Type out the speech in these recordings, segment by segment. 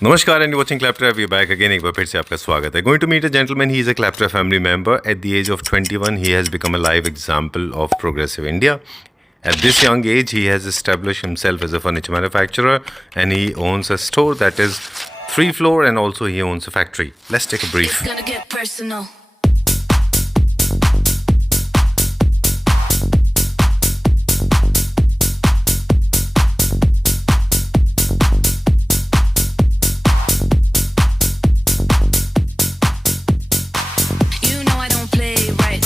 Namaskar and you're watching Claptrap. We're back again. एक बार फिर से आपका स्वागत है. Going to meet a gentleman. He is a Claptrap family member. At the age of 21, he has become a live example of progressive India. At this young age, he has established himself as a furniture manufacturer and he owns a store that is 3-floor and also he owns a factory. Let's take a brief. It's gonna get personal. You know I don't play right.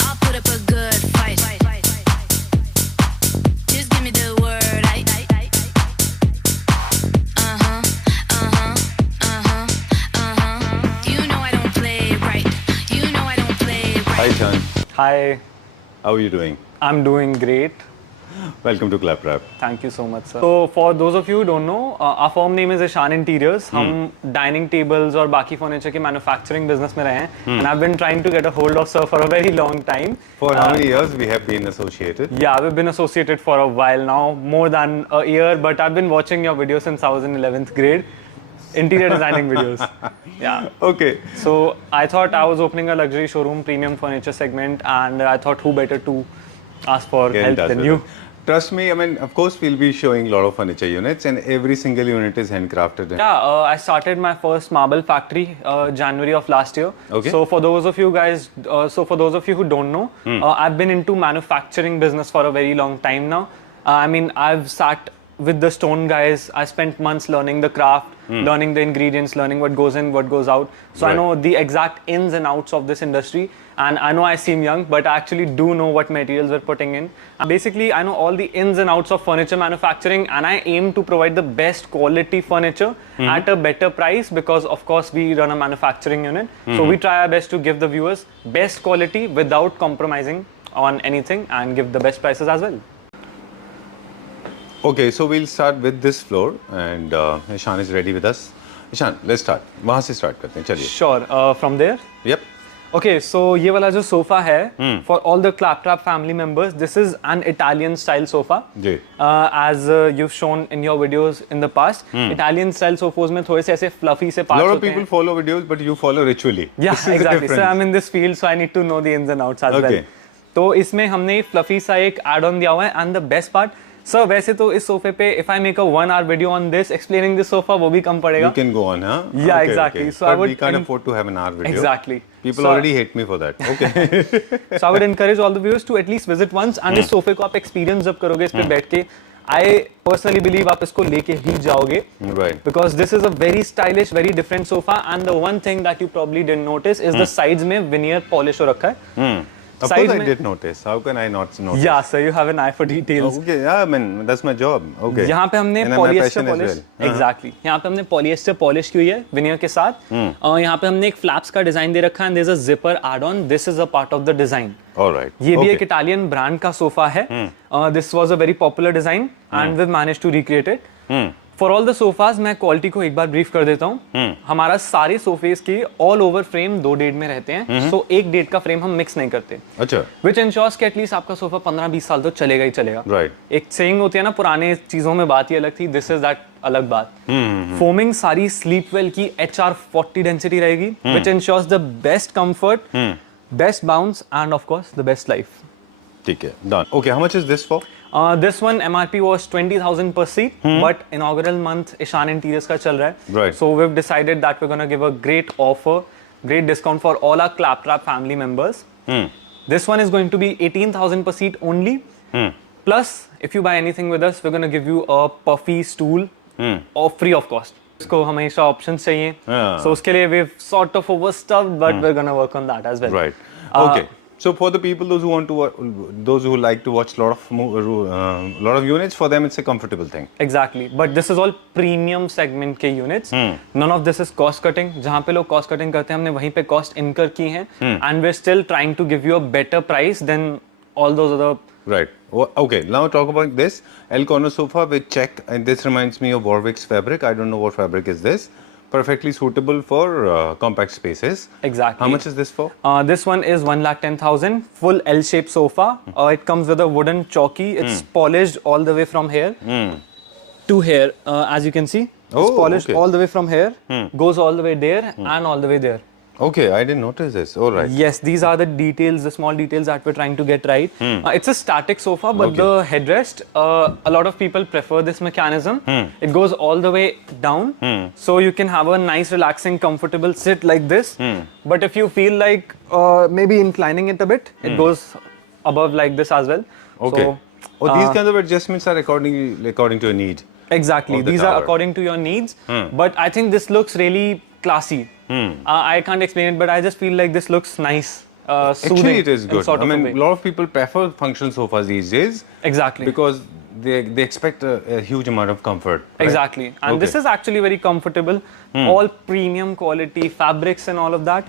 I'll put up a good fight. Just give me the word. You know I don't play right. You know I don't play right. Hi, Chan. Hi, How are you doing? I'm doing great. Welcome to Claptrap. Thank you so much, sir. So, for those of you who don't know, our firm name is Ishan Interiors. हम dining tables और बाकी furniture के manufacturing business में रहे हैं. And I've been trying to get a hold of sir for a very long time. For how many years we have been associated? Yeah, we've been associated for a while now, more than a year. But I've been watching your videos since I was in 11th grade. Interior designing videos. Yeah. Okay. So I thought I was opening a luxury showroom, premium furniture segment, and I thought who better to ask for Get in help touch than with you. us. Trust me, I mean, of course, we'll be showing a lot of furniture units and every single unit is handcrafted. Yeah, I started my first marble factory January of last year. Okay. So for those of you guys, for those of you who don't know, I've been into manufacturing business for a very long time now. I mean, I've sat with the stone guys. I spent months learning the craft, learning the ingredients, learning what goes in, what goes out. So I Right. know the exact ins and outs of this industry. And I know I seem young, but I actually do know what materials we're putting in. And basically, I know all the ins and outs of furniture manufacturing, and I aim to provide the best quality furniture at a better price because, of course, we run a manufacturing unit. So we try our best to give the viewers best quality without compromising on anything and give the best prices as well. Okay, so we'll start with this floor and Ishan is ready with us. Ishan, let's start. वहाँ से start करते हैं. चलिए. Sure, from there. Yep. Okay, so ये वाला जो sofa है, for all the Claptrap family members, this is an Italian style sofa. Ji. As you've shown in your videos in the past, Italian style sofas में थोड़े से ऐसे fluffy से A parts lot of होते people हैं. follow videos, but you follow ritually. Yeah, This is the exactly. So difference. I'm in this field, so I need to know the ins and outs as well. Okay. तो इसमें हमने fluffy सा एक add-on दिया हुआ है, and the best part, sir, वैसे तो इस सोफे पे if I make a 1-hour video on this explaining this sofa, वो भी कम पड़ेगा. You can go on, huh? Yeah, exactly. So I but we would can't afford to have an hour video. Exactly. People So- already hate me for that. Okay. So I would encourage all the viewers to at least visit once and इस सोफे को आप experience जब करोगे इस पे बैठ के, I personally believe आप इसको लेके ही जाओगे. Right. Because this is a very stylish, very different sofa, and the one thing that you probably didn't notice is the sides में veneer polish हो रखा है. Of Sides course I में- did notice. How can I not notice? Yeah, sir, you have an eye for details. Okay, yeah, I mean, that's my job. Okay. यहाँ पे हमने And my polyester passion as polish well. Exactly यहाँ पे हमने polyester polish की हुई है veneer के साथ और यहाँ पे हमने एक फ्लैप्स का डिजाइन दे रखा है and there is a zipper add on this is a part of the design All right. ये भी Okay. एक इटालियन ब्रांड का सोफा है this was a very popular design and we manage to recreate it for all the sofas मैं quality को एक बार brief कर देता हूँ हमारा सारे सोफेज के ऑल ओवर फ्रेम 2 डेट में रहते हैं सो एक डेट का फ्रेम हम मिक्स नहीं करते अच्छा. विच इंश्योर्स कि एटलीस्ट आपका सोफा 15-20 साल तो चलेगा ही चलेगा Right. एक सेइंग होती है ना पुराने चीजों में बात ही अलग थी दिस इज दैट अलग बात फोमिंग सारी स्लीप वेल की HR40 डेंसिटी रहेगी which ensures the best comfort best bounce and of course the best life ठीक है. Done. Okay, how much is this for? This one MRP was 20,000 per seat, but inaugural month Ishan Interiors का चल रहा है. Right. So we've decided that we're gonna give a great offer, great discount for all our Claptrap family members. This one is going to be 18,000 per seat only. Plus, if you buy anything with us, we're gonna give you a puffy stool, or free of cost. इसको हमेशा options चाहिए. Yeah. So उसके लिए we've sort of overstuffed, but we're gonna work on that as well. Right. Okay. So for the people, those who want to, those who like to watch lot of units, for them it's a comfortable thing. Exactly, but this is all premium segment के units. None of this is cost cutting. जहाँ पे लोग cost cutting करते हैं हमने वहीं पे cost incur की हैं, and we're still trying to give you a better price than all those other. Right. Okay. Now talk about this L corner sofa with check, and this reminds me of Warwick's fabric. I don't know what fabric is this. Perfectly suitable for compact spaces. Exactly. How much is this for? This one is 1,10,000. Full L-shaped sofa. It comes with a wooden chowki. It's polished all the way from here. to here, as you can see. It's Oh, polished okay. all the way from here, goes all the way there, and all the way there. Okay, I didn't notice this. All right. Yes, these are the details, the small details that we're trying to get right. It's a static sofa, but Okay. the headrest, a lot of people prefer this mechanism. It goes all the way down, so you can have a nice, relaxing, comfortable sit like this. But if you feel like maybe inclining it a bit, it goes above like this as well. Okay. So, These kinds of adjustments are according to your need. exactly, of the these are tower. according to your needs. But I think this looks really classy. I can't explain it, but I just feel like this looks nice. Soothing Actually, it is in good. sort I of a mean, way. a lot of people prefer functional sofas these days Exactly. because they expect a huge amount of comfort. Right? Exactly. And this Okay. is actually very comfortable. All premium quality fabrics and all of that.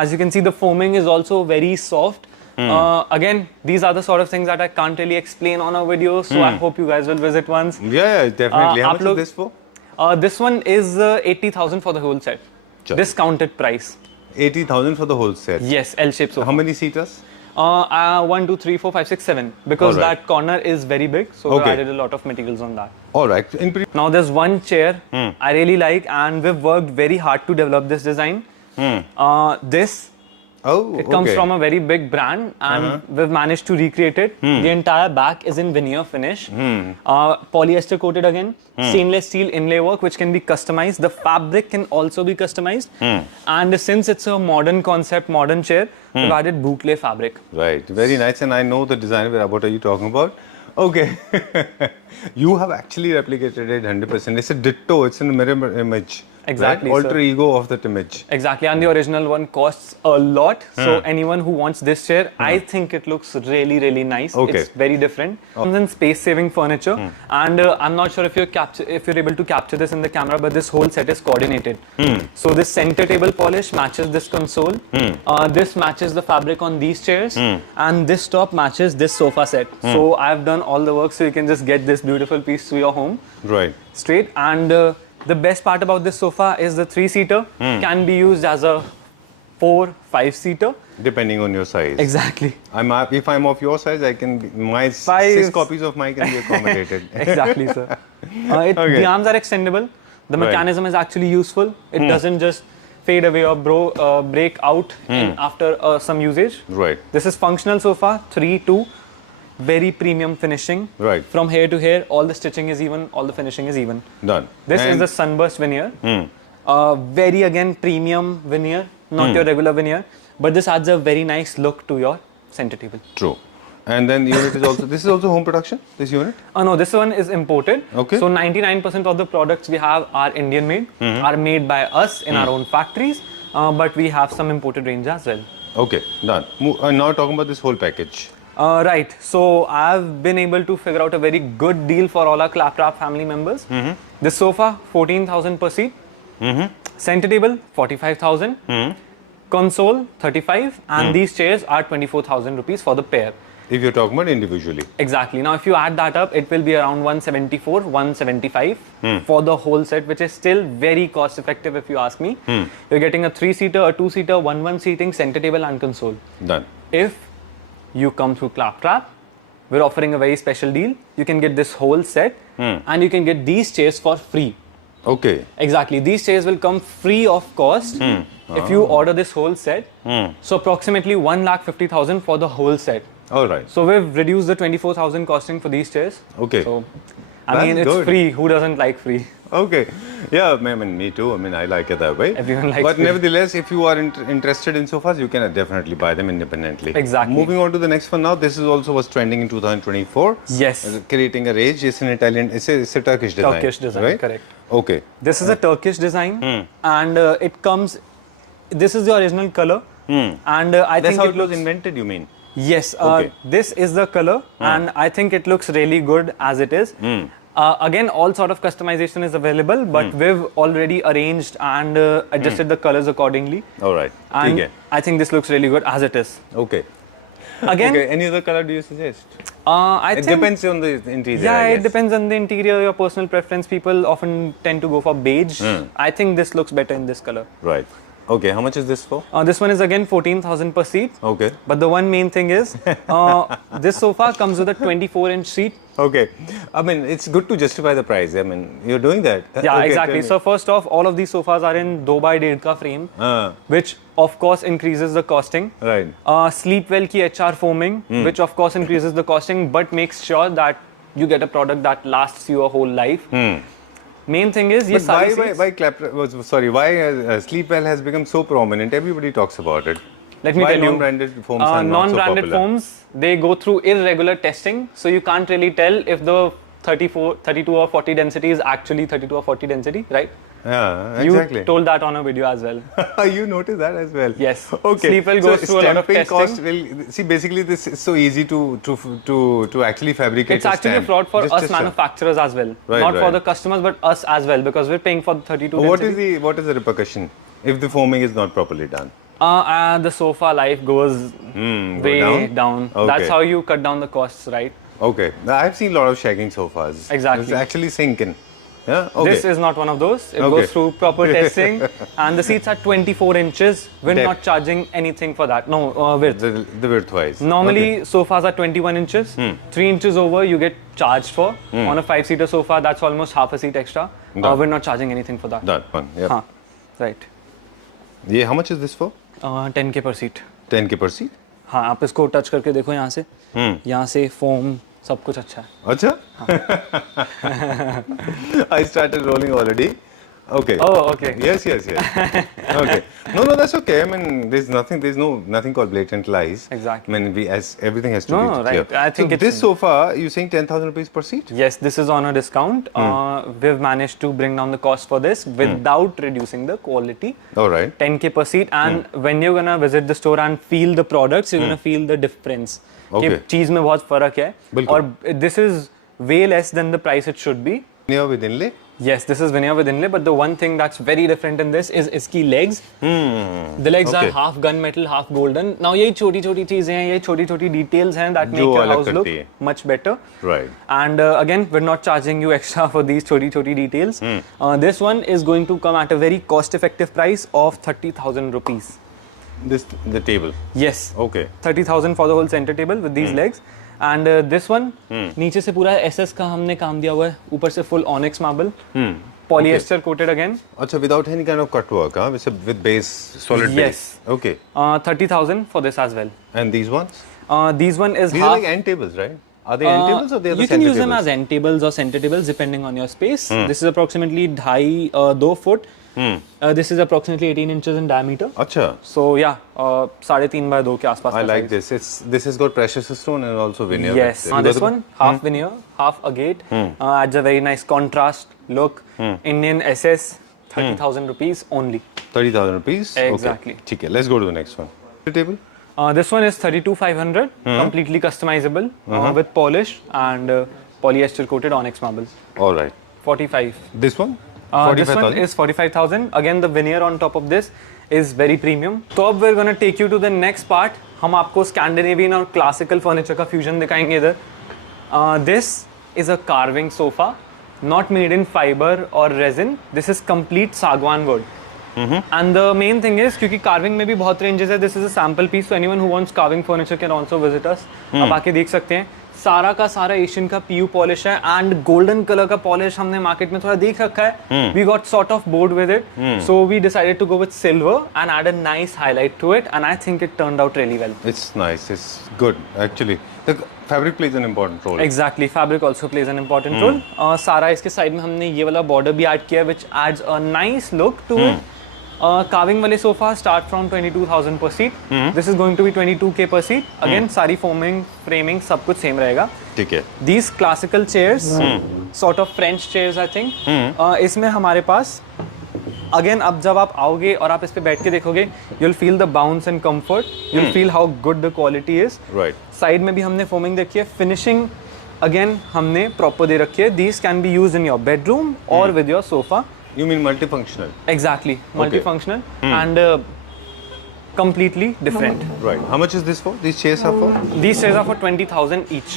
As you can see, the foaming is also very soft. Again, these are the sort of things that I can't really explain on a video, so I hope you guys will visit once. Yeah, definitely. How आप much is लोग- this for? This one is 80,000 for the whole set. Chalo. Discounted price. 80,000 for the whole set. Yes, L-shaped sofa. How many seaters? 1, 2, 3, 4, 5, 6, 7. Because Alright. that corner is very big, so we Okay. added a lot of materials on that. All right. Now there's one chair I really like, and we've worked very hard to develop this design. This it comes from a very big brand, and we've managed to recreate it. The entire back is in veneer finish, polyester coated again, stainless steel inlay work which can be customized. The fabric can also be customized, and since it's a modern concept, modern chair, we've added boucle fabric. Right. Very nice. And I know the design. What are you talking about? Okay. You have actually replicated it 100%. It's a ditto. It's a mirror image. Exactly, Right? sir. Alter ego of that image. Exactly, and the original one costs a lot. So anyone who wants this chair, I think it looks really, really nice. Okay. It's very different. Comes in space-saving furniture, and I'm not sure if you're able to capture this in the camera, but this whole set is coordinated. So this center table polish matches this console. This matches the fabric on these chairs, and this top matches this sofa set. So I've done all the work, so you can just get this beautiful piece to your home Right. straight. And the best part about this sofa is the 3-seater can be used as a 4, 5-seater. Depending on your size. Exactly. If I'm of your size, I can. My Size. 6 copies of mine can be accommodated. Exactly, sir. Okay. The arms are extendable. The Right. mechanism is actually useful. It doesn't just fade away or break out after some usage. Right. This is functional sofa, 3-2. Very premium finishing. Right. From here to here, all the stitching is even, all the finishing is even. Done. This And is the sunburst veneer. Very again premium veneer, not your regular veneer, but this adds a very nice look to your center table. True. And then the unit is also. This is also home production. This unit. No, this one is imported. Okay. So 99% of the products we have are Indian made, are made by us in our own factories, but we have some imported range as well. Okay. Done. Now talking about this whole package. Right, so I've been able to figure out a very good deal for all our Claptrap family members. This sofa, 14,000 per seat. Center table, 45,000. Console, 35. And these chairs are 24,000 rupees for the pair. If you're talking about individually. Exactly. Now, if you add that up, it will be around 174, 175 for the whole set, which is still very cost effective if you ask me. You're getting a 3-seater, a 2-seater, 1 seating, center table and console. Done. If you come through Claptrap, we're offering a very special deal. You can get this whole set and you can get these chairs for free. Okay. Exactly. These chairs will come free of cost if you order this whole set. So approximately 1,50,000 for the whole set. All right. So we've reduced the 24,000 costing for these chairs. Okay. So I That's mean, it's good. free. Who doesn't like free? Okay. Yeah, I mean, me too. I mean, I like it that way. Everyone likes But free. nevertheless, if you are interested in sofas, you can definitely buy them independently. Exactly. Moving on to the next one now. This is also was trending in 2024. Yes. Creating a range. It's an Italian. It's a Turkish design. Turkish design, right? correct. Okay. This is a Turkish design, and it comes. This is the original color, and I That's think how it it was looks. invented. You mean? Yes, Okay. this is the color, and I think it looks really good as it is. Again, all sort of customization is available, but we've already arranged and adjusted the colors accordingly. All right. And Okay. I think this looks really good as it is. Okay. Again, Okay. Any other color do you suggest? I It think depends on the interior. yeah, I it guess. depends on the interior, your personal preference. People often tend to go for beige. I think this looks better in this color. Right. Okay, how much is this for? This one is again 14,000 per seat. Okay. But the one main thing is, this sofa comes with a 24-inch seat. Okay. I mean, it's good to justify the price. I mean, you're doing that. Yeah, Okay, exactly. tell me. So first off, all of these sofas are in 2x1.5 ka frame, which of course increases the costing. Right. Sleepwell ki HR foaming, which of course increases the costing, but makes sure that you get a product that lasts you a whole life. Main thing is, But why Sleepwell has become so prominent? Everybody talks about it. Let me why tell you, non-branded foams are not so non-branded popular? foams, they go through irregular testing, so you can't really tell if the 32 or 40 density is actually 32 or 40 density, right? Yeah, exactly. You told that on a video as well. You noticed that as well. Yes. Okay. Sleepwell goes through a lot of stamping testing. cost will see. Basically, this is so easy to actually fabricate. It's actually a stamp. fraud for Just us a stamp. manufacturers as well, Right, not for right. the customers, but us as well, because we're paying for the 32 What density. is the repercussion if the foaming is not properly done? The sofa life goes way down. Okay. That's how you cut down the costs, right? Okay, I've seen a lot of shagging sofas. Exactly. It's actually sinking. Yeah. Okay. This is not one of those. It Okay. goes through proper testing, and the seats are 24 inches. We're Depth. not charging anything for that. No, width. the width wise. Normally, sofas are 21 inches. 3 inches over, you get charged for. On a 5-seater sofa, that's almost half a seat extra. Done. We're not charging anything for that. That one. Yeah. Huh. Right. Yeah. How much is this for? 10K per seat. 10K per seat. हाँ, आप इसको touch करके देखो यहाँ से. यहाँ से foam सब कुछ अच्छा है. Acha? I started rolling already. Okay. Oh, okay. Yes. Okay. No, that's okay. I mean, there's nothing called blatant lies. Exactly. I mean, everything has to No, be no, clear. right. I think so it's- this sofa, you're saying 10,000 rupees per seat? Yes, this is on a discount. We've managed to bring down the cost for this without reducing the quality. All right. 10K per seat, and when you're gonna visit the store and feel the products, you're gonna feel the difference. Okay. कि चीज में बहुत फर्क है. बिल्कुल. और this is way less than the price it should be. Near with inlay? Yes, this is veneer with inlay, but the one thing that's very different in this is इसकी legs. The legs are Okay. half gunmetal, half golden. Now यही छोटी-छोटी चीजें हैं, ये छोटी-छोटी details हैं that make जो your अलग house look करती है. much better. Right. And again, we're not charging you extra for these choti details. This one is going to come at a very cost-effective price of 30,000 rupees. The table. Yes. Okay. 30,000 for the whole center table with these legs. And this one, नीचे से पूरा SS का हमने काम दिया हुआ है, ऊपर से full onyx marble, polyester coated again. Acha, without any kind of cut work, huh? With base, solid Yes. base. Okay. 30,000 for this as well. And these ones? These one is These half. are like end tables, right? Are they end tables or they are the You can center use them tables? as end tables or center tables depending on your space. This is approximately 2 foot. This is approximately 18 inches in diameter. Acha. So yeah, 3.5 by 2 के आसपास. I का like size. this has got precious stone and also veneer. Yes, You got this the- one half veneer, half agate, adds a very nice contrast look. Indian SS, 30,000 rupees only. 30,000 rupees. Exactly. Okay. ठीक है, let's go to the next one. The table. This one is 32,500, completely customizable with polish and polyester coated onyx marble. All right. 45. This one. This one is 45,000. Again, the veneer on top of this is very premium. So अब we're gonna take you to the next part. हम आपको Scandinavian और classical furniture का fusion दिखाएंगे इधर. This is a carving sofa, not made in fiber or resin. This is complete sagwan wood. And the main thing is, क्योंकि carving में भी बहुत ranges है, this is a sample piece, so anyone who wants carving furniture can also visit us. आप आके देख सकते हैं. सारा का सारा एशियन का PU पॉलिश है एंड गोल्डन कलर का पॉलिश हमने मार्केट में थोड़ा देख रखा है. We got sort of bored with it, so we decided to go with silver and add a nice highlight to it and I think it turned out really well. It's nice. It's good actually. The fabric plays an important role. Exactly, fabric also plays an important role. सारा इसके side में हमने ये वाला border भी add किया which adds a nice look to it. Carving वाले सोफा start from 22,000 per seat. This is going to be 22K per seat. Again, सारी foaming, framing सब कुछ same रहेगा. ठीक है. These classical chairs, sort of French chairs I think. इसमें हमारे पास again अब जब आप आओगे और आप इस पे बैठ के देखोगे, you'll feel the bounce and comfort. You'll feel how good the quality is. Right. Side में भी हमने foaming देखी है. Finishing again हमने proper दे रखी है. These can be used in your bedroom or with your sofa. You mean multifunctional? Exactly, multifunctional and completely different. Right. How much is this for? These chairs are for? These chairs are for 20,000 each.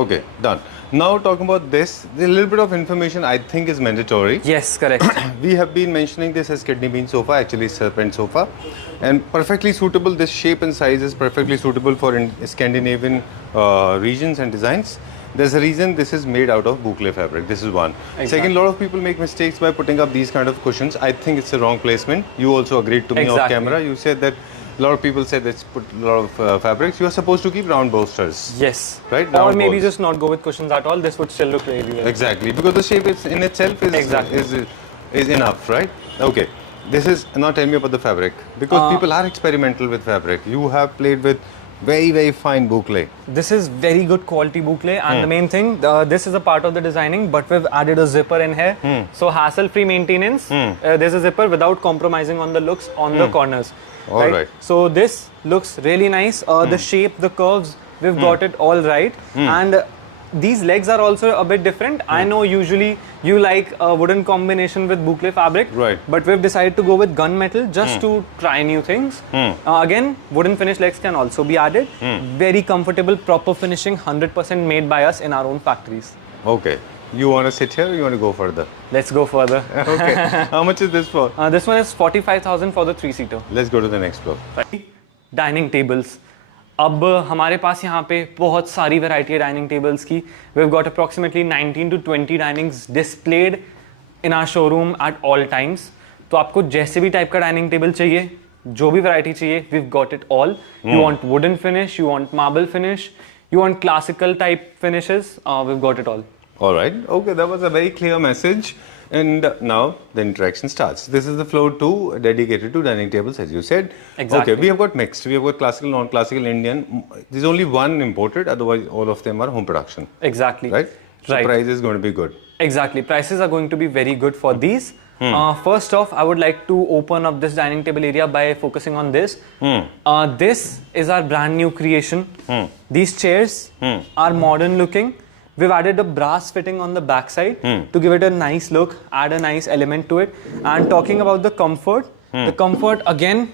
Okay, done. Now talking about this, a little bit of information I think is mandatory. Yes, correct. We have been mentioning this as kidney bean sofa, actually serpent sofa, and perfectly suitable. This shape and size is perfectly suitable for Scandinavian regions and designs. There's a reason this is made out of boucle fabric. This is one. Second, a lot of people make mistakes by putting up these kind of cushions. I think it's the wrong placement. You also agreed to me off camera. You said that a lot of people said let's put a lot of fabrics. You are supposed to keep round bolsters. Yes. Right? Or Round maybe balls. just not go with cushions at all. This would still look really well. Exactly, because the shape is in itself is enough, right? Okay. This is now tell me about the fabric, because people are experimental with fabric. You have played with very fine boucle. This is very good quality boucle, and the main thing, this is a part of the designing, but we've added a zipper in here. So hassle-free maintenance. There's a zipper without compromising on the looks on the corners. All right. So this looks really nice. The shape, the curves, we've got it all right. And these legs are also a bit different. I know usually you like a wooden combination with boucle fabric, Right. but we've decided to go with gunmetal just to try new things. Again, wooden finish legs can also be added. Very comfortable, proper finishing, 100% made by us in our own factories. Okay. You want to sit here or you want to go further? Let's go further. Okay. How much is this for? This one is 45,000 for the 3-seater. Let's go to the next floor. Dining tables, अब हमारे पास यहाँ पे बहुत सारी variety है dining tables की. We've got approximately 19 to 20 dinings displayed in our showroom at all times. तो आपको जैसे भी टाइप का डाइनिंग टेबल चाहिए, जो भी वैरायटी चाहिए, we've got it all. You want wooden finish, you want marble finish, you want classical type finishes, we've got it all. All right. Okay, that was a very clear message. And now the interaction starts. This is the floor 2 dedicated to dining tables, as you said. Exactly. Okay, we have got mixed. We have got classical, non-classical, Indian. There's only one imported, otherwise all of them are home production. Exactly. Right? So Right. price is going to be good. Exactly. Prices are going to be very good for these. First off, I would like to open up this dining table area by focusing on this. This is our brand new creation. These chairs are modern looking. We've added a brass fitting on the back side to give it a nice look, add a nice element to it. And talking about the comfort again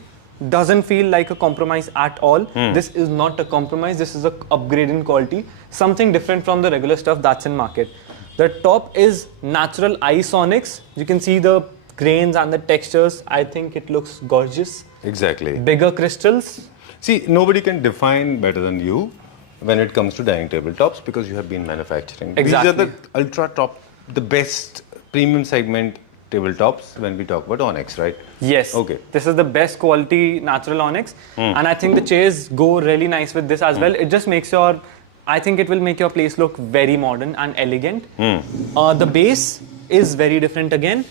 doesn't feel like a compromise at all. This is not a compromise. This is a upgrade in quality, something different from the regular stuff that's in market. The top is natural isonics. You can see the grains and the textures. I think it looks gorgeous. Exactly. Bigger crystals. See, nobody can define better than you when it comes to dining tabletops, because you have been manufacturing. Exactly. These are the ultra top, the best premium segment tabletops when we talk about Onyx, right? Yes. Okay. This is the best quality natural onyx. And I think the chairs go really nice with this as well. It just makes I think it will make your place look very modern and elegant. The base is very different again.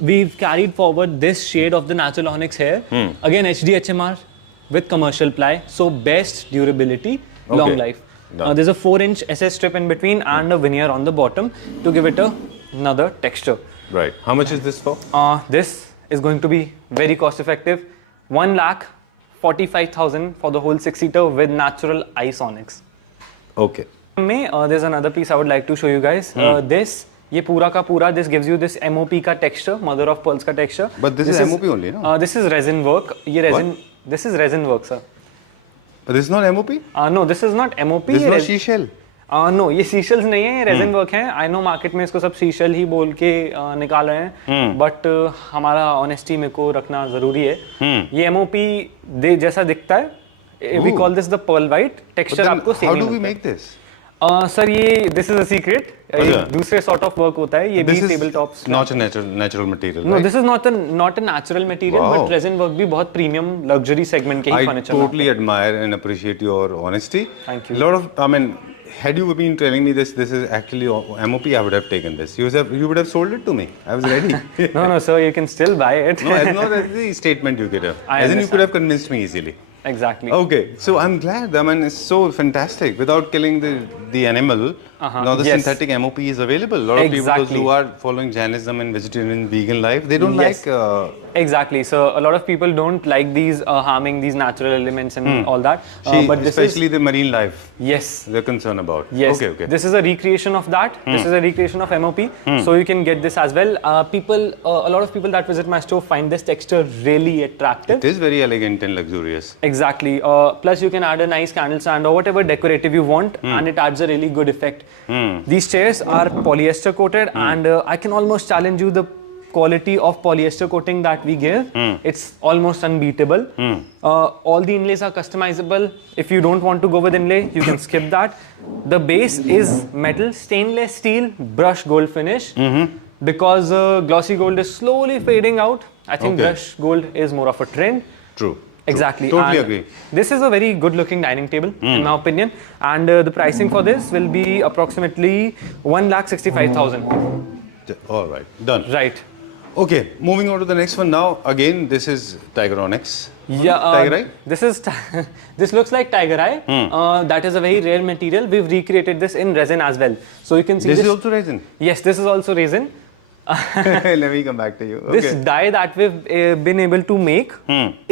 We've carried forward this shade of the natural onyx here. Again, HDHMR with commercial ply. So best durability, long life. There's a 4-inch SS strip in between and a veneer on the bottom to give it another texture. Right. How much is this for? This is going to be very cost effective. 1,45,000 for the whole 6-seater with natural ice onyx. Okay. There's another piece I would like to show you guys. This gives you this MOP ka texture, mother of pearls ka texture. But this is MOP only, no? This is resin work. This is resin work, sir. But this is not MOP? No, this is not MOP. This is not seashell? No, ये seashells नहीं है, ये resin work है. I know market में इसको सब seashell ही बोल के निकाल रहे हैं. But हमारा honesty मेरे को रखना ज़रूरी है. ये MOP जैसा दिखता है. We call this the pearl white. Texture आपको same How he do we मिलता है. make this? सर ये this is a secret. ये दूसरे sort of work होता है. ये भी table tops. Not a natural material. No, right? this is not a natural material, Wow. but resin work भी बहुत premium luxury segment के ही I furniture में. totally admire and appreciate your honesty. Thank you. Had you been telling me this is actually MOP, I would have taken this. You would have sold it to me. I was ready. No, sir, you can still buy it. No, it's not the statement you could have. As in, you could have convinced me easily. Exactly. Okay, so I'm glad. It's so fantastic. Without killing the animal, now the synthetic MOP is available. A lot of people, those who are following Jainism and vegetarian, vegan life, they don't like. Exactly. So a lot of people don't like these harming these natural elements and all that. But this especially the marine life. Yes. They're concerned about. Yes. Okay. This is a recreation of that. This is a recreation of MOP. So you can get this as well. A lot of people that visit my store find this texture really attractive. It is very elegant and luxurious. Exactly. Exactly. Plus, you can add a nice candle stand or whatever decorative you want, and it adds a really good effect. These chairs are polyester coated, and I can almost challenge you the quality of polyester coating that we give. It's almost unbeatable. All the inlays are customizable. If you don't want to go with inlay, you can skip that. The base is metal, stainless steel, brushed gold finish. Because glossy gold is slowly fading out, I think Okay. brushed gold is more of a trend. True. Exactly. Totally And agree. This is a very good looking dining table, in my opinion. And the pricing for this will be approximately 1,65,000. All right, done. Right. Okay, moving on to the next one now. Again, this is Tiger Onyx. Yeah. Tiger Eye? This is this looks like tiger eye. That is a very rare material. We've recreated this in resin as well. So you can see This this. is also resin. Yes, this is also resin. Let me come back to you. This Okay. die that we've been able to make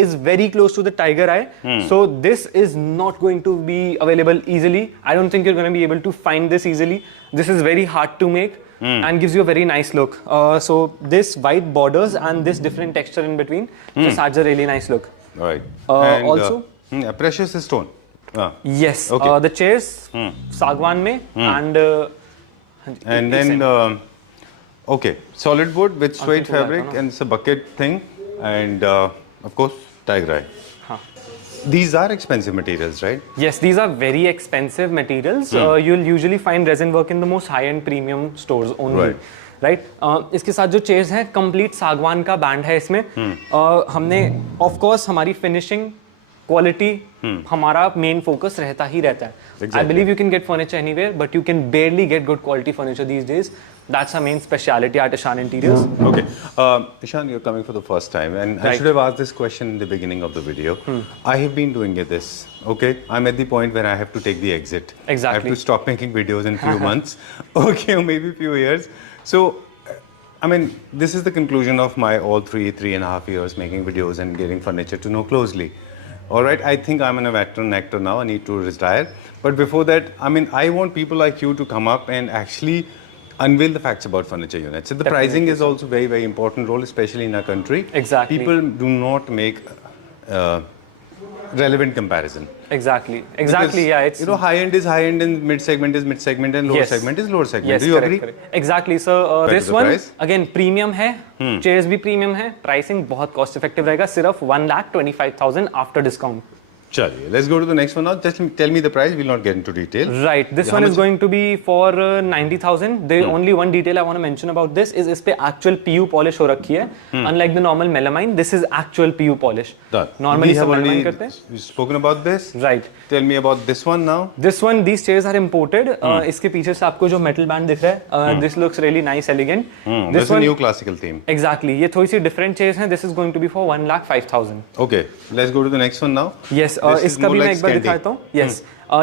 is very close to the tiger eye. So this is not going to be available easily. I don't think you're going to be able to find this easily. This is very hard to make and gives you a very nice look. So this white borders and this different texture in between just adds a really nice look. All right. Also- yeah, precious stone. Yes, Okay. the chairs sagwan mein and And then, okay, solid wood with suede to that, fabric, no? and it's a bucket thing, and of course, tiger eye. Huh. These are expensive materials, right? Yes, these are very expensive materials. You'll usually find resin work in the most high-end premium stores only. Right. Right इसके साथ जो chairs हैं complete सागवान का band है इसमें हमने of course हमारी फिनिशिंग क्वालिटी हमारा मेन फोकस रहता ही रहता है आई Exactly. Believe you can gate furniture anywhere but you can बेयरली get good quality furniture these days that's our main speciality at Ishan Interiors. Okay. Ishan, you're coming for the first time, and I Right. should have asked this question in the beginning of the video. I have been doing this, okay? I'm at the point where I have to take the exit. I have Exactly. to stop making videos in few months, okay, or maybe few years. So, I mean, this is the conclusion of my all 3.5 years making videos and getting furniture to know closely. All right, I think I'm a veteran actor now. I need to retire. But before that, I mean, I want people like you to come up and actually unveil the facts about furniture units. So the pricing is also very, very important role, especially in our country. Exactly. People do not make relevant comparison. Exactly, Because, yeah, it's you know, high end is high end and mid segment is mid segment and lower Yes. segment is lower segment. Yes, Do you correct, agree? correct. Exactly. So Back this to the one price. again premium है, chairs भी premium है, pricing बहुत cost effective रहेगा, सिर्फ 1,25,000 after discount. Chaliye, let's go to the next one now. Just tell me the price. We'll not get into detail. Right. This How one is much- going to be for 90,000. The only one detail I want to mention about this is इस पे actual PU polish हो रखी है. Unlike the normal melamine, this is actual PU polish. Done. Normally we have सब melamine already करते हैं. spoken about this. Right. Tell me about this one now. This one, these chairs are imported. इसके पीछे से आपको जो metal band दिख रहा है, this looks really nice, elegant. This is a new classical theme. Exactly. ये थोड़ी सी different chairs हैं. This is going to be for 1,05,000. Okay, let's go to the next one now. Yes, This is इसका more भी मैं like एक बार Scandi. दिखाता हूँ. Yes,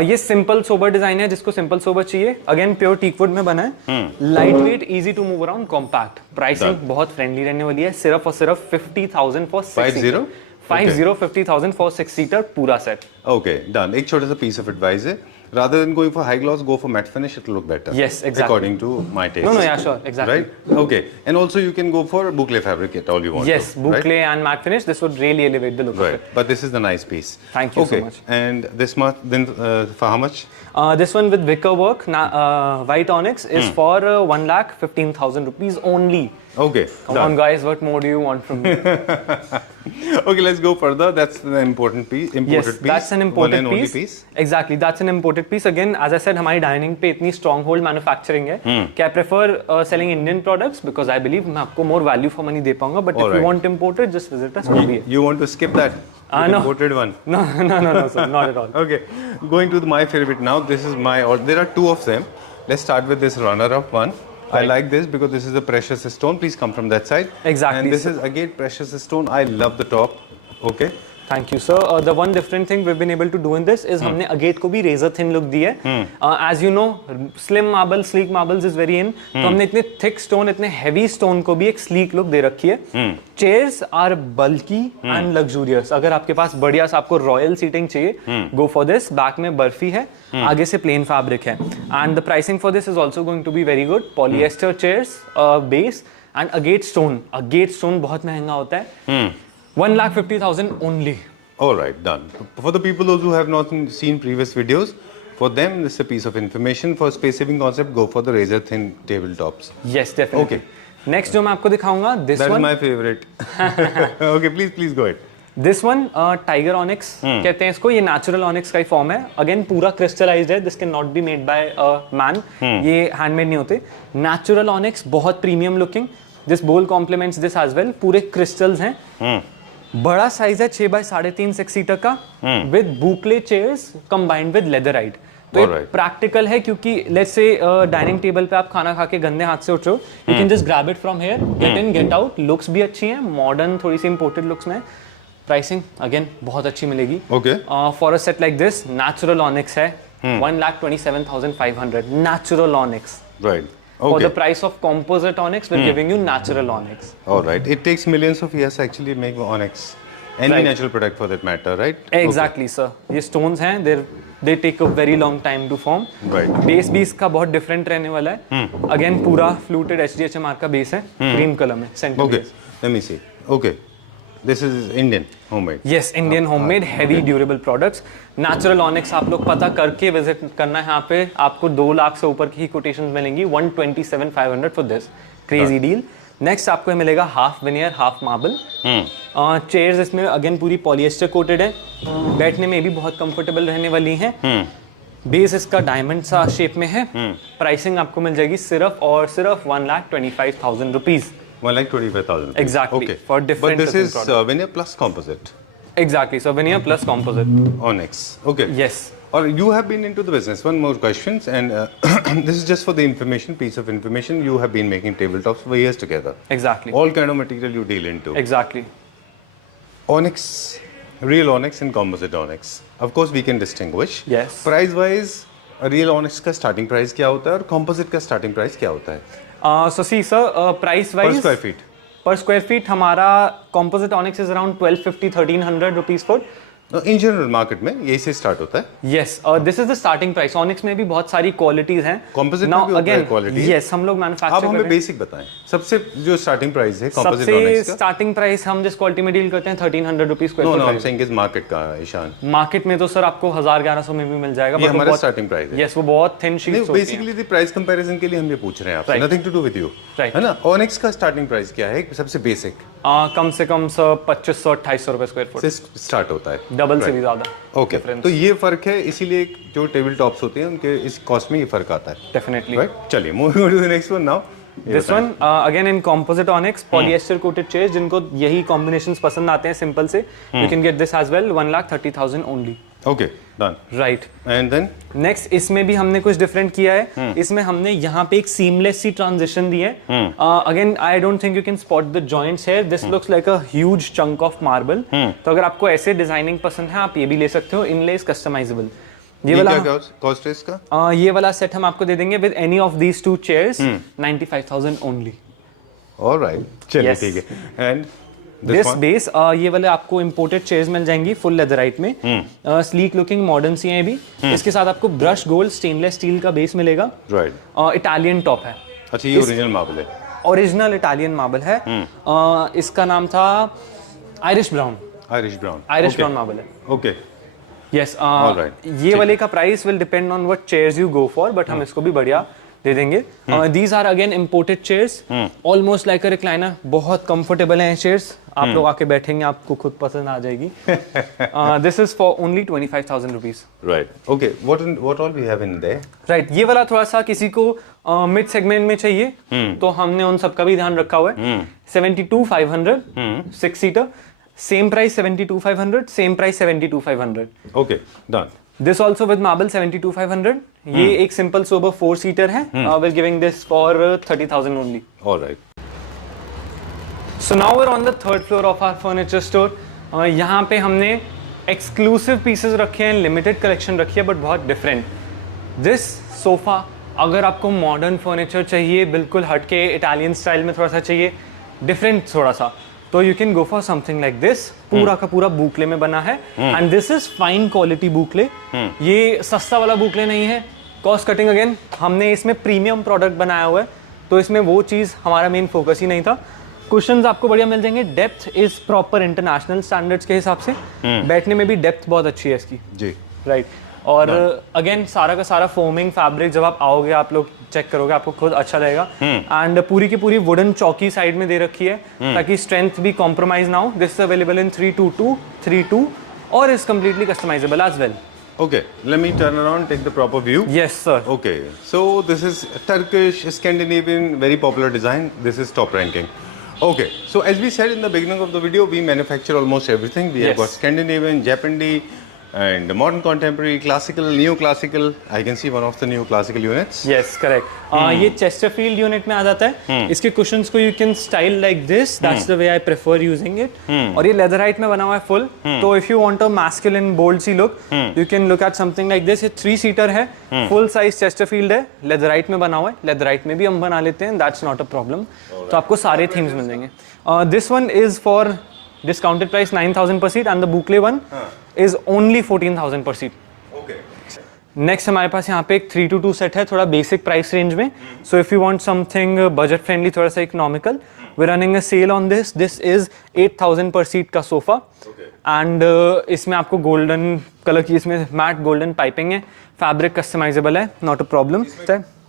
ये सिंपल सोबर डिजाइन है जिसको सिंपल सोबर चाहिए. अगेन प्योर टीकवुड में बना है. Light weight, easy to move around, compact. Pricing Done. बहुत फ्रेंडली रहने वाली है. सिर्फ और सिर्फ 50,000 फॉर 50? 50,000 फॉर 6 सीटर पूरा सेट. Okay, done. एक छोटा सा piece of advice है. Rather than going for high gloss, go for matte finish. It will look better. Yes, exactly. According to my taste. No, yeah, sure, exactly. Right? Okay. And also you can go for boucle fabric it all you want. Yes, to, boucle right? and matte finish. This would really elevate the look Right. of it. But this is the nice piece. Thank you so okay. much. And this much then for how much? This one with wicker work, white onyx, is for 1,15,000 rupees only. Okay. Come done. on, guys, what more do you want from me? Okay, let's go further. That's the important piece. Yes, Imported piece. that's an One imported and only piece. piece. Exactly, that's an imported piece. Again, as I said, हमारी dining पे इतनी strong hold manufacturing है कि I prefer selling Indian products because I believe मैं आपको more value for money दे पाऊंगा. But if Alright. you want imported, just visit us. We'll be here. You want to skip that? The no. imported one. No, sir, not at all. Okay, going to my favorite now. This is my, or there are two of them. Let's start with this runner-up one. I Right. like this because this is a precious stone. Please come from that side. Exactly, And this sir. is again precious stone. I love the top. Okay. Thank you, sir. The one different thing we've been able to do in this is हमने agate को भी razor thin look दी है. As you know, slim marble, sleek marbles is very in. तो हमने इतने thick stone, इतने heavy stone को भी एक sleek look दे रखी है. Chairs are bulky and luxurious. अगर आपके पास बढ़िया सा आपको royal seating चाहिए, go for this. Back में बर्फी है, आगे से plain fabric है. And the pricing for this is also going to be very good. Polyester chairs, base and agate stone. Agate stone बहुत महंगा होता है. 1,50,000 only. All right, done. For the people those who have not seen previous videos, for them this is a piece of information. For space saving concept, go for the razor thin tabletops. Yes, definitely. Okay. Next जो मैं आपको दिखाऊंगा, this That is one. my favorite. Okay, please go ahead. This one tiger onyx कहते हैं इसको. ये natural onyx का ही फॉर्म है. अगेन पूरा क्रिस्टलाइज्ड है. This can not be made by man. ये हैंडमेड नहीं होते. नेचुरल ऑनिक्स, बहुत premium looking. This bowl complements this as well. पूरे क्रिस्टल्स हैं. बड़ा साइज है 6 बाय 3.5 6 सीटर का with boucle chairs combined with leatherite. तो ये प्रैक्टिकल है क्योंकि लेट्स से डाइनिंग टेबल पे आप खाना खा के गंदे हाथ से उठ रहे हो, you can just grab it from here, get in get out. Looks भी अच्छी हैं, मॉडर्न थोड़ी सी इंपोर्टेड लुक्स में. प्राइसिंग अगेन बहुत अच्छी मिलेगी. Okay. For a set like this natural onyx है 1,27,500 natural onyx. Right. For Okay. the price of composite onyx, we're giving you natural onyx. All right. It takes millions of years actually make onyx. Any Right. natural product for that matter, right? Exactly, sir. ये stones हैं, they take a very long time to form. Right. Base भी इसका बहुत different रहने वाला है. Again पूरा fluted HDHMR का base है, green color में. Center Okay. base. Let me see. Okay. This is Indian homemade. Yes, Indian homemade heavy durable products. Natural onyx आप लोग पता करके विजिट करना है यहाँ पे. आपको 2 लाख से ऊपर की ही कोटेशंस मिलेंगी. 127,500 for this crazy deal. Next आपको ये मिलेगा half veneer half marble. Chairs इसमें अगेन पूरी पॉलिएस्टर कोटेड है. बैठने में भी बहुत कंफर्टेबल रहने वाली हैं. बेस इसका डायमंड सा शेप में है. प्राइसिंग आपको मिल जाएगी सिर्फ और सिर्फ 1,25,000 rupees. 1,25,000. Exactly. Okay. For different But this is product. veneer plus composite. Exactly, so veneer plus composite. Onyx. Okay. Yes. Or you have been into the business. One more questions, and this is just for the information, piece of information. You have been making tabletops for years together. Exactly. All kind of material you deal into. Exactly. Onyx, real onyx and composite onyx. Of course, we can distinguish. Yes. Price wise, real onyx का starting price क्या होता है और composite का starting price क्या होता है? So see sir, price Per wise square feet. per square feet हमारा composite onyx is around 1,250 1,300 rupees for. In general market में यही से start होता है. Yes, this is the starting price. Onyx में भी बहुत सारी qualities हैं. Composite Now में भी होता है again, quality. yes, हम लोग manufacture आप कर हमें रहे हैं. बेसिक बताएं. सबसे जो starting price है composite सबसे onyx का. starting price हम जिस क्वालिटी में डील करते हैं 1,300 rupees square No, foot. I'm saying is market का ईशान. मार्केट में तो सर आपको 1,000-1,100 में भी मिल जाएगा. ये हमारा starting price है. Yes, वो बहुत थिन शीट्स नहीं, होती हैं. बेसिकली द प्राइस कंपैरिजन के लिए हम ये पूछ रहे हैं आपसे. Right. Nothing to do with you. Right. है ना? ऑनिक्स का स्टार्टिंग प्राइस क्या है? सबसे बेसिक कम से कम सर 2,500-2,800 रुपए स्क्वायर फुट. से स्टार्ट होता है. डबल से भी ज्यादा. ओके. तो ये फर्क है, इसीलिए जो टेबल टॉप्स होते हैं उनके इस कॉस्ट में ये फर्क आता है. डेफिनेटली. राइट. चलिए moving to the next one now. This one again in composite onyx polyester coated chairs. जिनको यही कॉम्बिनेशंस पसंद आते हैं सिंपल से, you can get this as well. 1,30,000 only. Okay, done. Right. And then next इसमें भी हमने कुछ डिफरेंट किया है. इसमें हमने यहाँ पे एक सीमलेस सी ट्रांजिशन दी है. Again I don't think you can spot the joints here. This looks like a huge chunk of marble. तो अगर आपको ऐसे डिजाइनिंग पसंद है आप ये भी ले सकते हो. इनलेस कस्टमाइजेबल. ये वाला क्या कॉस्ट है इसका? ये वाला सेट हम आपको दे देंगे with any of these 2 chairs 95,000 only. Alright. चलिए Yes. ठीक है. एंड दिस बेस ये वाले आपको इंपोर्टेड चेयर्स मिल जाएंगी फुल लेदराइट में. स्लीक लुकिंग मॉडर्न सी हैं भी. इसके साथ आपको ब्रश गोल्ड स्टेनलेस स्टील का बेस मिलेगा. राइट. इटालियन टॉप है. अच्छा, ये ओरिजिनल मार्बल है. ओरिजिनल इटालियन मार्बल है. इसका नाम था Irish brown. Irish brown. Irish brown marble है. ओके. यस. Alright. ये वाले का price will depend on what chairs you go for, but हम इसको भी बढ़िया दे देंगे. These are again imported chairs, almost like a recliner. बहुत कंफर्टेबल हैं चेयर्स. आप लोग आके बैठेंगे आपको खुद पसंद आ जाएगी. This is for only 25,000 rupees. Right. Okay. What all we have in there? Right. ये वाला थोड़ा सा किसी को मिड सेगमेंट में चाहिए तो हमने उन सबका भी ध्यान रखा हुआ है. 72,500 6 seater. Same price 72,500. Same price 72,500. Okay, done. This also with marble 72,500. ये एक सिंपल सोबर 4 सीटर है. We're giving this for 30,000 only. Alright. So now we're on the third floor of our furniture store. यहाँ पे हमने exclusive pieces रखे हैं, limited collection रखी है, बट बहुत डिफरेंट. दिस सोफा, अगर आपको मॉडर्न फर्नीचर चाहिए, बिल्कुल हटके इटालियन स्टाइल में थोड़ा सा चाहिए, डिफरेंट थोड़ा सा, तो you can go for something like this. पूरा का पूरा बूकले में बना है. And this is fine quality boucle. ये सस्ता वाला बूकले नहीं है. Cost cutting again. हमने इसमें प्रीमियम प्रोडक्ट बनाया हुआ है, तो इसमें वो चीज़ हमारा मेन फोकस ही नहीं था. कुशन्स आपको बढ़िया मिल जाएंगे, depth is proper international standards के हिसाब से, बैठने में भी डेप्थ बहुत अच्छी है इसकी जी। राइट। और अगेन सारा का सारा फोमिंग फैब्रिक, जब आप आओगे आप लोग चेक करोगे आपको खुद अच्छा लगेगा। एंड पूरी की पूरी वुडन चौकी साइड में दे रखी है ताकि स्ट्रेंथ भी कॉम्प्रोमाइज ना हो। दिस इज अवेलेबल इन 322, 32 और is completely customisable as well. Okay, let me turn around, take the proper view. Yes sir. Okay, so this is Turkish, Scandinavian, very popular design. This is top ranking. Okay, so as we said in the beginning of the video, we manufacture almost everything. We have Yes. got Scandinavian, Japanese, and modern contemporary, classical, neoclassical. I can see one of the neoclassical units. Yes, correct. ये Chesterfield unit में आ जाता है। इसके cushions को you can style like this, that's the way I prefer using it. और ये leatherite में बना हुआ है फुल, तो if you want a masculine bold सी look, you can look at something like this. ये 3 सीटर है, फुल साइज चेस्टरफील्ड है, लेदराइट में बना हुआ है। लेदराइट में भी हम बना लेते हैं, दैट्स नॉट अ प्रॉब्लम। तो आपको सारे थीम्स मिल जाएंगे। This one is for discounted price 9,000 per seat and the boucle one is only 14,000 per seat. Okay. Next हमारे पास यहाँ पे एक 322 सेट है, थोड़ा बेसिक प्राइस रेंज में। So if you want something budget friendly, थोड़ा सा economical, we running a sale on this. This is 8,000 per seat का सोफा एंड इसमें आपको गोल्डन कलर की इसमें मैट गोल्डन पाइपिंग है, फैब्रिक कस्टमाइजेबल है, नॉट अ प्रॉब्लम।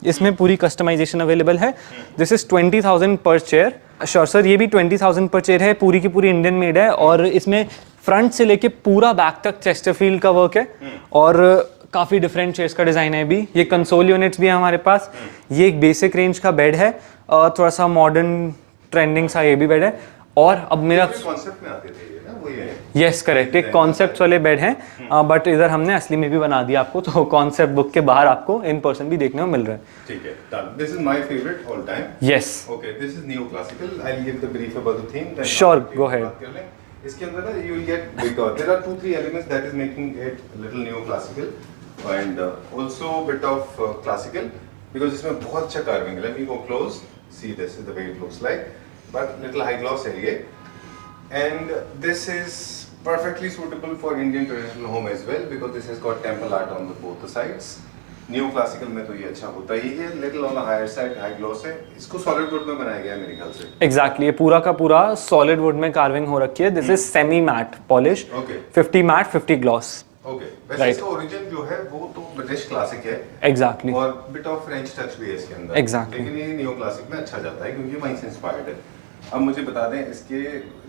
इसमें पूरी कस्टमाइजेशन अवेलेबल है। दिस इज 20,000 पर चेयर। श्योर सर, ये भी 20,000 पर चेयर है, पूरी की पूरी इंडियन मेड है और इसमें फ्रंट से लेके पूरा बैक तक चेस्टरफील्ड का वर्क है और काफ़ी डिफरेंट चेयर्स का डिज़ाइन है भी। ये कंसोल यूनिट्स भी है हमारे पास। ये एक बेसिक रेंज का बेड है, थोड़ा सा मॉडर्न ट्रेंडिंग सा ये भी बेड है। और अब मेरा कॉन्सेप्ट में आते थे ना, वही है। यस करेक्ट, एक कॉन्सेप्ट वाले बेड हैं, बट इधर हमने असली में भी बना दिया आपको, तो कॉन्सेप्ट बुक के बाहर आपको इन पर्सन भी देखने को मिल रहा है। ठीक है, done. This is my favorite all time. Yes Okay, this is neoclassical. I'll give the brief about the theme. then Sure, बात go ahead. कर लें। इसके अंदर ना you will get bigger. There are 2-3 elements that is making it a little neoclassical and also bit of classical because इसमें बहुत अच्छा carving है। Let me go close. See, this is the way it looks like. But little high gloss है ये। And this is perfectly suitable for Indian traditional home as well because this has got temple art on both the sides. Neoclassical में तो ये अच्छा होता ही है, little on the higher side, high gloss है। इसको solid wood में बनाया गया है मेरे ख्याल से। एग्जैक्टली, ये पूरा का पूरा सॉलिड वुड में कार्विंग हो रखी है। This is semi matte polish, Okay. 50 matte 50 gloss. Okay, वैसे Right. इसका ओरिजिन जो है वो तो ब्रिटिश क्लासिक है एग्जैक्टली और बिट ऑफ फ्रेंच टच भी है इसके अंदर। Exactly. लेकिन ये नियो क्लासिक में अच्छा जाता है क्योंकि वहीं से इंस्पायर्ड है। अब मुझे बता दें इसके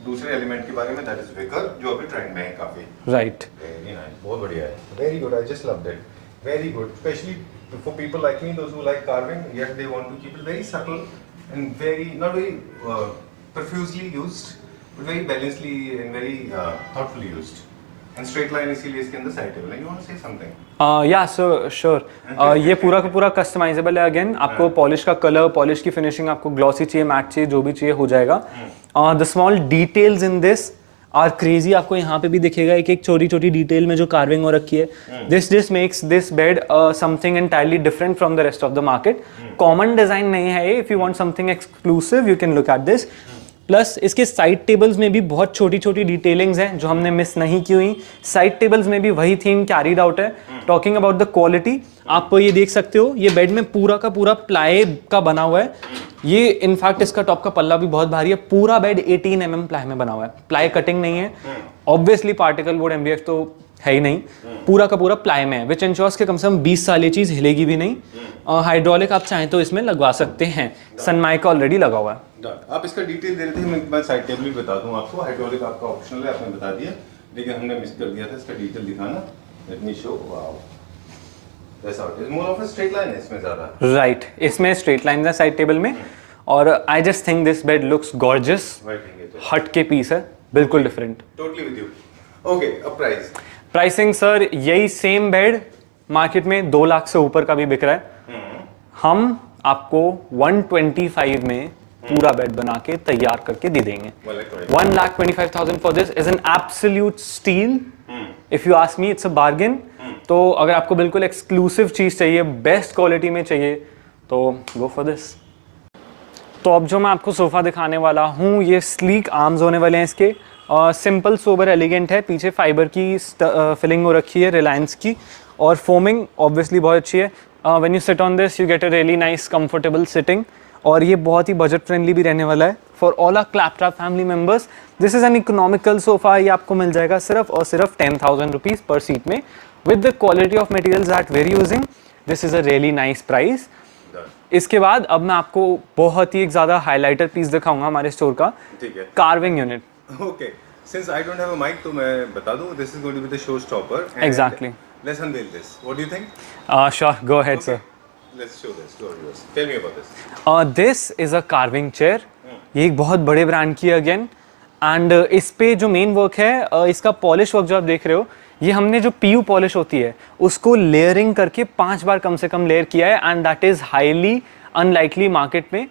दूसरे एलिमेंट के बारे में, दैट इज विकर, जो अभी ट्रेंड में है काफी। राइट। वेरी नाइस, बहुत बढ़िया है, very good, I just loved it, very good, specially for people like me, those who like carving yet they want to keep it very subtle and very not very profusely used but very balancely and very thoughtfully used and straight line, इसीलिए इसके अंदर side table है। You want to say something? या sir sure, ये पूरा का पूरा customisable है। अगेन आपको पॉलिश का कलर, पॉलिश की फिनिशिंग, आपको ग्लॉसी चाहिए, मैट चाहिए, जो भी चाहिए हो जाएगा। The small details in this are crazy. आपको यहाँ पे भी दिखेगा एक एक छोटी छोटी डिटेल में जो कार्विंग हो रखी है। This makes this bed something entirely different from the rest of the market. Common design नहीं है ये। If you want something exclusive you can look at this. Plus इसके साइड टेबल्स में भी बहुत छोटी छोटी डिटेलिंग्स हैं जो हमने मिस नहीं की हुई। साइड टेबल्स में भी वही थीम कैरीड आउट है। टॉकिंग अबाउट द क्वालिटी, आप ये देख सकते हो, ये बेड में पूरा का पूरा प्लाई का बना हुआ है। ये इनफैक्ट इसका टॉप का पल्ला भी बहुत भारी है। पूरा बेड 18 mm प्लाई में बना हुआ है, प्लाई कटिंग नहीं है। ऑब्वियसली पार्टिकल बोर्ड MDF तो है ही नहीं, पूरा का पूरा प्लाई में है, विच इंश्योर्स के कम से कम 20 साल ये चीज़ हिलेगी भी नहीं। हाइड्रोलिक आप चाहें तो इसमें लगवा सकते हैं, सनमाइका ऑलरेडी लगा हुआ है। आप इसका डिटेल दे रहे थे, मैं साइड टेबल भी बता दूं आपको। हाइड्रोलिक आपका ऑप्शनल है, आपने बता दिया, लेकिन हमने मिस कर दिया था इसका डिटेल दिखाना। Let me show, wow, that's how it is. More of a straight line है इसमें ज़्यादा। राइट, इसमें स्ट्रेट लाइन है साइड टेबल में। और I just think this bed looks gorgeous, हट के पीस है, बिल्कुल different. Totally with you. Okay, अब प्राइस प्राइसिंग सर, यही सेम बेड मार्केट में 2 लाख से ऊपर का भी बिक रहा है। हम आपको 125 में पूरा बेड बना के तैयार करके दे देंगे। 1,25,000 for this is an absolute steel. If you ask me, it's a bargain. तो अगर आपको बिल्कुल एक्सक्लूसिव चीज चाहिए, बेस्ट क्वालिटी में चाहिए, तो गो फॉर दिस। तो अब जो मैं आपको सोफा दिखाने वाला हूँ, ये स्लीक आर्म्स होने वाले हैं इसके। सिंपल सोबर एलिगेंट है, पीछे फाइबर की फिलिंग हो रखी है रिलायंस की, और फोमिंग ऑब्वियसली बहुत अच्छी है। When you sit on this you get a really nice comfortable sitting, और ये बहुत ही बजट फ्रेंडली भी रहने वाला है। for all our Claptrap family members. This is an economical sofa. ये आपको मिल जाएगा सिर्फ और सिर्फ 10,000 rupees per seat में, with the quality of materials that we're using. This is a really nice price. इसके बाद अब मैं आपको बहुत ही एक ज़्यादा हाईलाइटर पीस दिखाऊंगा हमारे स्टोर का, ठीक है। Carving unit. Okay. Since I don't have a mic, तो मैं बता दूँ, this is going to be the showstopper. and Exactly. Let's unveil this. What do you think? Sure, go ahead, sir. Let's show this to our viewers. Tell me about this. This is a carving chair. ये एक बहुत बड़े brand की है again, and इस पे जो main work है, इसका पॉलिश वर्क जो आप देख रहे हो, ये हमने जो पीयू पॉलिश होती है उसको लेयरिंग करके 5 बार कम से कम लेयर किया है, and that is highly unlikely market में.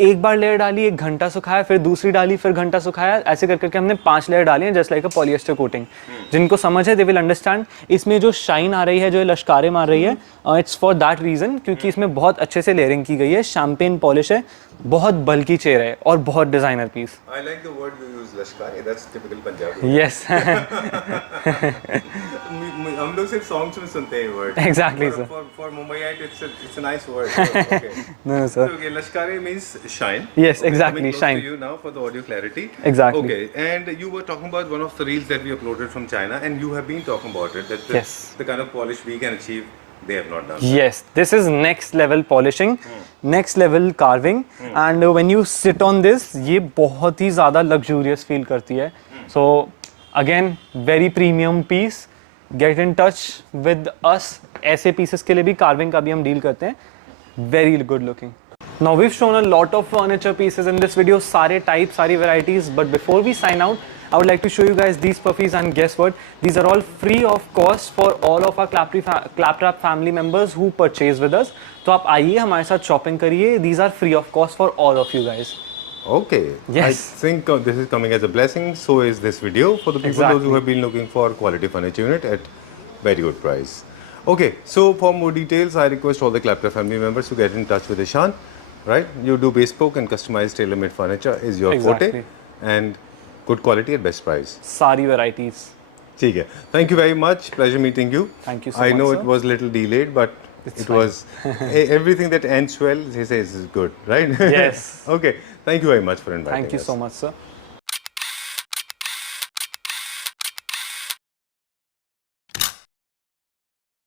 एक बार लेयर डाली, 1 घंटा सुखाया, फिर दूसरी डाली, फिर घंटा सुखाया, ऐसे कर करके हमने 5 लेयर डाली हैं, जस्ट लाइक अ पॉलिएस्टर कोटिंग. जिनको समझ है दे विल अंडरस्टैंड. इसमें जो शाइन आ रही है, जो ये लश्कारे मार रही है, इट्स फॉर दैट रीज़न, क्योंकि इसमें बहुत अच्छे से लेयरिंग की गई है. शैम्पेन पॉलिश है, बहुत बल्कि चेयर है और बहुत designer piece. I like the word you use, लश्कारे. That's typical Punjabi. यस. हम लोग सिर्फ सॉन्ग्स में सुनते हैं word. Exactly, sir. For Mumbaiite, it's a nice word. Okay. No, sir. So, okay, लश्कारे means shine. Yes, Okay, exactly, coming close shine. to you now for the audio clarity. Exactly. Okay, and you were talking about one of the reels that we uploaded from China, and you have been talking about it, that Yes. the kind of polish we can achieve, they have not done. Yes, this is next level polishing, next level carving, and when you sit on this, ये बहुत ही ज़्यादा luxurious feel करती है. So again, very premium piece. Get in touch with us. ऐसे pieces के लिए भी carving का भी हम deal करते हैं. Very good looking. Now we've shown a lot of furniture pieces in this video, सारे types, सारी varieties. But before we sign out, I would like to show you guys these puffies, and guess what? These are all free of cost for all of our Claptrap family members who purchase with us. तो आप आइए हमारे साथ shopping करिए. These are free of cost for all of you guys. Okay. Yes. I think this is coming as a blessing. So is this video for the people those Exactly. who have been looking for quality furniture unit at very good price. Okay. So for more details, I request all the Claptrap family members to get in touch with Ishan. Right? You do bespoke and customized tailor-made furniture is your Exactly. forte, and good quality at best price. सारी varieties. ठीक है. Thank you very much. Pleasure meeting you. Thank you so I much, know sir. it was a little delayed, but It's it fine. was everything that ends well. He says is good, right? Yes. Okay. Thank you very much for inviting Thank you us. so much, sir.